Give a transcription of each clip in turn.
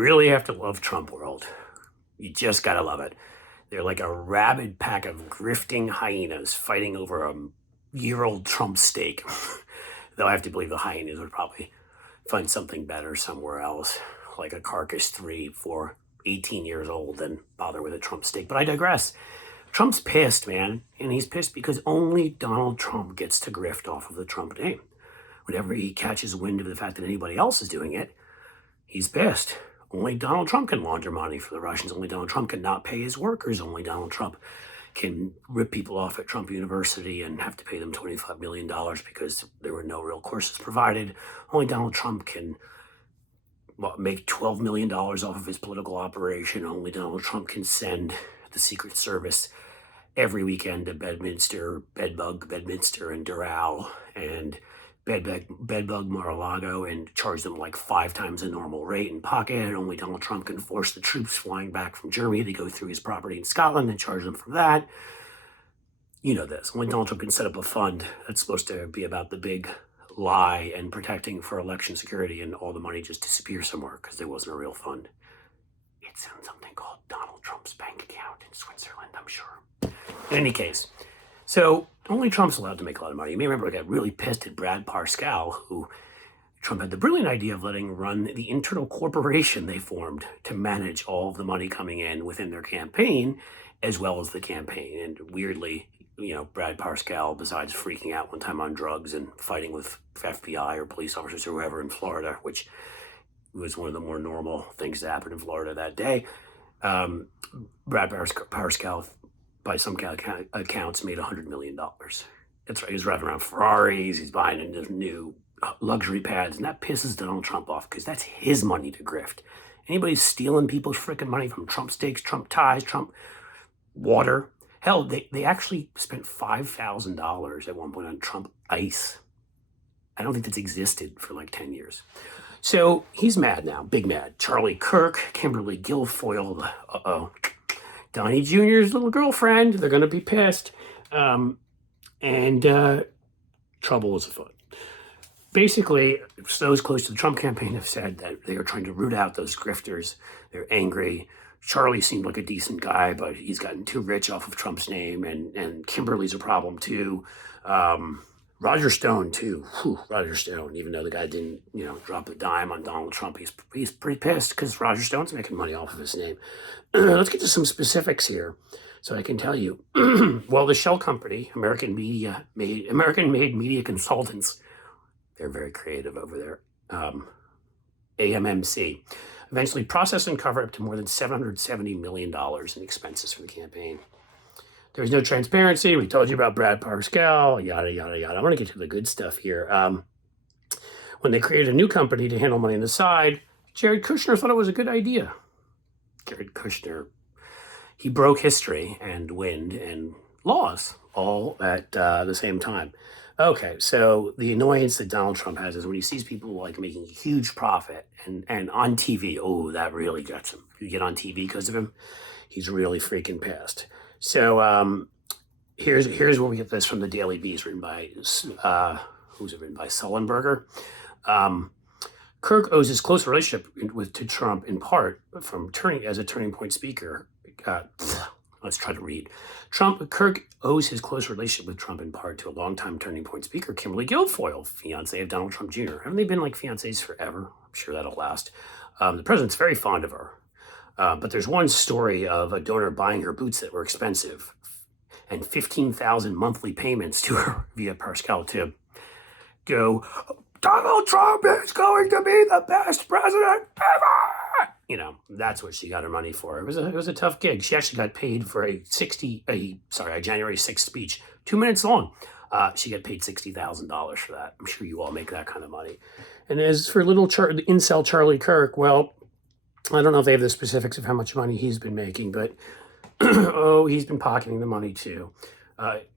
really have to love Trump world. You just gotta love it. They're like a rabid pack of grifting hyenas fighting over a year-old Trump steak. Though I have to believe the hyenas would probably find something better somewhere else, like a carcass 3, 4, 18 years old, than bother with a Trump steak. But I digress. Trump's pissed, man. And he's pissed because only Donald Trump gets to grift off of the Trump name. Whenever he catches wind of the fact that anybody else is doing it, he's pissed. Only Donald Trump can launder money for the Russians. Only Donald Trump can not pay his workers. Only Donald Trump can rip people off at Trump University and have to pay them $25 million because there were no real courses provided. Only Donald Trump can make $12 million off of his political operation. Only Donald Trump can send the Secret Service every weekend to bedminster, bedminster, and doral, and bedbug, mar-a-lago, and charge them like 5 times the normal rate in pocket. Only Donald Trump can force the troops flying back from Germany to go through his property in Scotland and charge them for that. You know this. Only Donald Trump can set up a fund that's supposed to be about the big lie and protecting for election security, and all the money just disappears somewhere because there wasn't a real fund. It's in something called Donald Trump's bank account in Switzerland, I'm sure. In any case, so only Trump's allowed to make a lot of money. You may remember I got really pissed at Brad Parscale, who Trump had the brilliant idea of letting run the internal corporation they formed to manage all of the money coming in within their campaign, as well as the campaign. And weirdly, Brad Parscale, besides freaking out one time on drugs and fighting with FBI or police officers or whoever in Florida, which was one of the more normal things that happened in Florida that day, Brad Parscale, by some accounts, made $100 million. That's right. He's driving around Ferraris. He's buying new luxury pads, and that pisses Donald Trump off because that's his money to grift. Anybody stealing people's freaking money from Trump steaks, Trump ties, Trump water. Hell, they actually spent $5,000 at one point on Trump ice. I don't think that's existed for like 10 years. So he's mad now, big mad. Charlie Kirk, Kimberly Guilfoyle, Donny Jr.'s little girlfriend, they're going to be pissed. And trouble is afoot. Basically, those close to the Trump campaign have said that they are trying to root out those grifters. They're angry. Charlie seemed like a decent guy, but he's gotten too rich off of Trump's name, and Kimberly's a problem too. Roger Stone too. Roger Stone, even though the guy didn't, drop a dime on Donald Trump, he's pretty pissed because Roger Stone's making money off of his name. Let's get to some specifics here, so I can tell you. Well, the shell company, American-made media consultants, they're very creative over there. ammc. Eventually processed and covered up to more than $770 million in expenses for the campaign. There was no transparency. We told you about Brad Parscale, yada, yada, yada. I want to get to the good stuff here. When they created a new company to handle money on the side, Jared Kushner thought it was a good idea. Jared Kushner, he broke history and wind and laws all at the same time. Okay, so the annoyance that Donald Trump has is when he sees people like making a huge profit and on TV, that really gets him. If you get on TV because of him, he's really freaking pissed. So here's where we get this from the dailyvee. It's written by written by Sullenberger. Kirk owes his close relationship to Trump in part from as a turning point speaker. Let's try to read. Kirk owes his close relationship with Trump in part to a longtime turning point speaker, Kimberly Guilfoyle, fiance of Donald Trump Jr. Haven't they been like fiancés forever? I'm sure that'll last. The president's very fond of her. But there's one story of a donor buying her boots that were expensive and 15,000 monthly payments to her via Parscale to go, Donald Trump is going to be the best president ever. That's what she got her money for. It was a tough gig. She actually got paid for a January 6th speech, 2 minutes long. She got paid $60,000 for that. I'm sure you all make that kind of money. And as for little incel Charlie Kirk, well, I don't know if they have the specifics of how much money he's been making, but he's been pocketing the money too.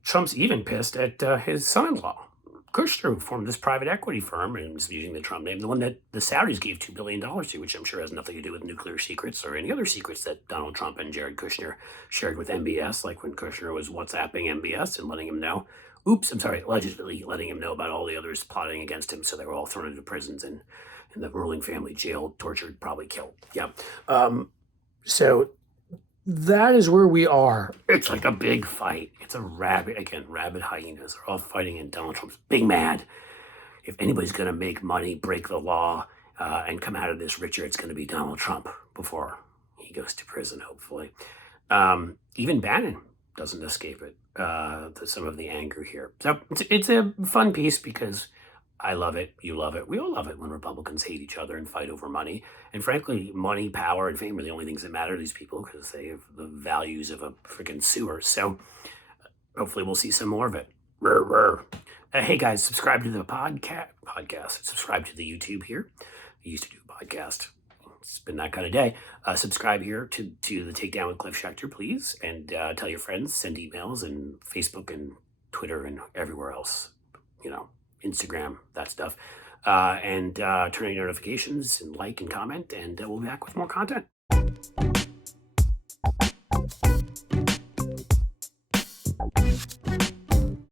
Trump's even pissed at his son-in-law. Kushner formed this private equity firm and is using the Trump name, the one that the Saudis gave $2 billion to, which I'm sure has nothing to do with nuclear secrets or any other secrets that Donald Trump and Jared Kushner shared with MBS, like when Kushner was WhatsApping MBS and letting him know, allegedly letting him know about all the others plotting against him. So they were all thrown into prisons and in the ruling family jailed, tortured, probably killed. Yeah. So that is where we are. It's like a big fight. It's a rabid hyenas are all fighting, and Donald Trump's big mad. If anybody's going to make money, break the law, and come out of this richer, it's going to be Donald Trump before he goes to prison, hopefully. Even Bannon doesn't escape it, some of the anger here. So it's a fun piece because I love it. You love it. We all love it when Republicans hate each other and fight over money. And frankly, money, power, and fame are the only things that matter to these people because they have the values of a freaking sewer. So hopefully we'll see some more of it. Hey guys, subscribe to the podcast. Subscribe to the YouTube here. I used to do a podcast. It's been that kind of day. Subscribe here to the Takedown with Cliff Schecter, please. And tell your friends, send emails, and Facebook and Twitter and everywhere else. Instagram, that stuff. And turn on your notifications and like and comment. And we'll be back with more content.